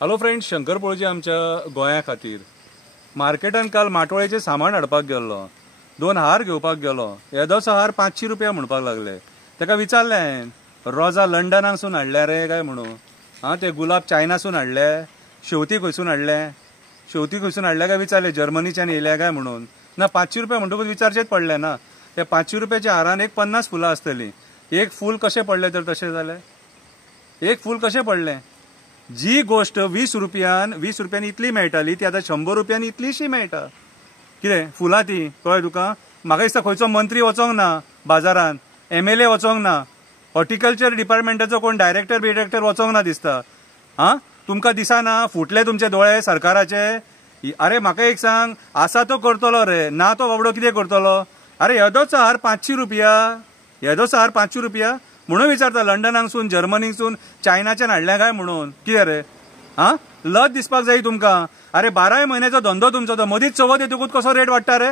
Hello friends, Shankar पळोवची आमच्या गोंया खातीर मार्केटान काल माटोळेचें सामान हाडपाक गेल्लो. 2 हार घेवपाक गेलो. येदोसो हार 500 रुपया म्हणपाक लागले. ताका विचारलें हांवें, रोजा लंडनासून हाडल्या रे काय म्हणून. ते गुलाब चायनासून हाडले, शेवती खंयसून हाडले काय विचारले, जर्मनीच्यान येयल्या काय म्हणून. ना 500 रुपया म्हणटकूच विचारचेच पडले ना. त्या 500 रुपयाच्या हारान एक 50 फुलां आसतली. एक फूल कशें पडलें तर तशें जालें? एक फूल कशें पडलें? जी गोष्ट 20 रुपयान इतली मेळटाली ती आतां 100 रुपयान इतलीशी मेळटा. कितें फुलां ती कळ्ळें तुका? म्हाका दिसता खंयचो मंत्री वचोंक ना बाजारान, MLA वचोंक ना, हॉर्टिकल्चर डिपार्टमेंटाचो कोण डायरेक्टर वचोंक ना दिसता. तुमकां दिसना फुटले तुमचे दोळे सरकाराचे? अरे म्हाका एक सांग, आसा तो करतलो रे, ना तो बाबडो कितें करतलो? अरे येदोचो हार 500 रुपया म्हणून विचारता लंडनासून, जर्मनीसून, चायनाच्यान हाडल्या काय म्हणून. कितें रे लज दिसपाक जाय तुमकां. अरे 12 म्हयन्याचो धंदो तुमचो तो. मदींच चवथ येतकूच कसो रेट वाडटा रे?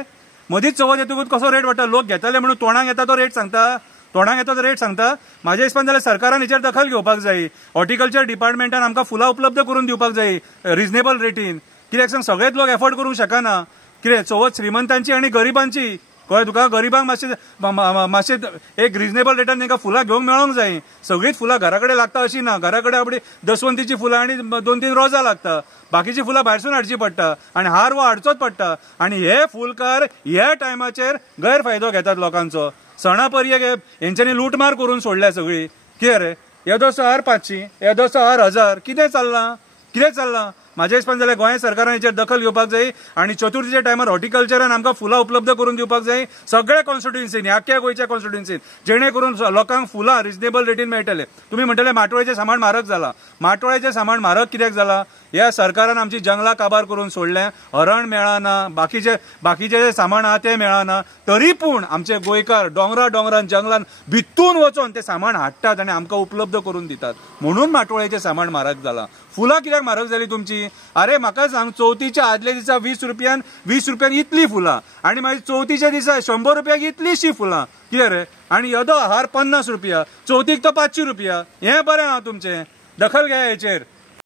लोक घेतले म्हणून तोंडाक येता तो रेट सांगता. म्हाज्या हिसपान जाल्यार सरकारान हेचेर दखल घेवपाक जाय. हॉर्टिकल्चर डिपार्टमेंटान आमकां फुलां उपलब्ध करून दिवपाक जाय रिजनेबल रेटीन. कित्याक सांग, सगळेच लोक एफोर्ड करूंक शकना. कितें चवथ श्रीमंतांची आनी गरिबांची. कळ्ळें तुका? गरिबांक मातशें एक रिजनेबल रेटान तांकां फुलां घेवंक मेळोंक जाय. सगळीच फुलां घरा कडेन लागता अशी ना. घरा कडेन आपली दसवंतीची फुलां आनी 2-3 रोजां लागता. बाकीची फुलां भायरसून हाडची पडटा आनी हार वो हाडचोच पडटा. आनी हे फुलकार ह्या टायमाचेर गैरफायदो घेतात लोकांचो. सणा पर्यंत हेंच्यांनी लूटमार करून सोडल्या सगळी. कितें रे? येदोसो हार 500, येदोसो हार 1000. कितें चल्लां? म्हाज्या हिसपान जाल्यार गोंय सरकारान हेचेर दखल घेवपाक जाय आनी चतुर्थीच्या टायमार हॉर्टिकल्चरान आमकां फुलां उपलब्ध करून दिवपाक जाय सगळ्या कॉन्स्टिट्युएन्सीनी, आख्या गोंयच्या कॉन्स्टिट्युएन्सीन, जेणे करून लोकांक फुलां रिजनेबल रेटीन मेळटले. तुमी म्हणटले माटोळेचें सामान म्हारग जाला. माटोळेचें सामान म्हारग कित्याक जाला? ह्या सरकारान आमची जंगलां काबार करून सोडल्या. हरण मेळना, बाकीचे सामान आहा तें मेळना. तरी पूण आमचे गोंयकार डोंगरान जंगलान भितून वचोन ते सामान हाडटात आनी आमकां उपलब्ध करून दितात. म्हणून माटोळेचें सामान म्हारग जाला. फुलां कित्याक म्हारग जाली तुमची? अरे म्हाका सांग, चवथीच्या आदल्या दिसा 20 रुपयान इतली फुलां आनी मागीर चवथीच्या दिसा 100 रुपयाक इतलीशी फुलां. कितें रे? आनी येदो हार 50 रुपया, चवथीक तो 500 रुपया. हें बरें ना तुमचें. दखल घे हेचेर.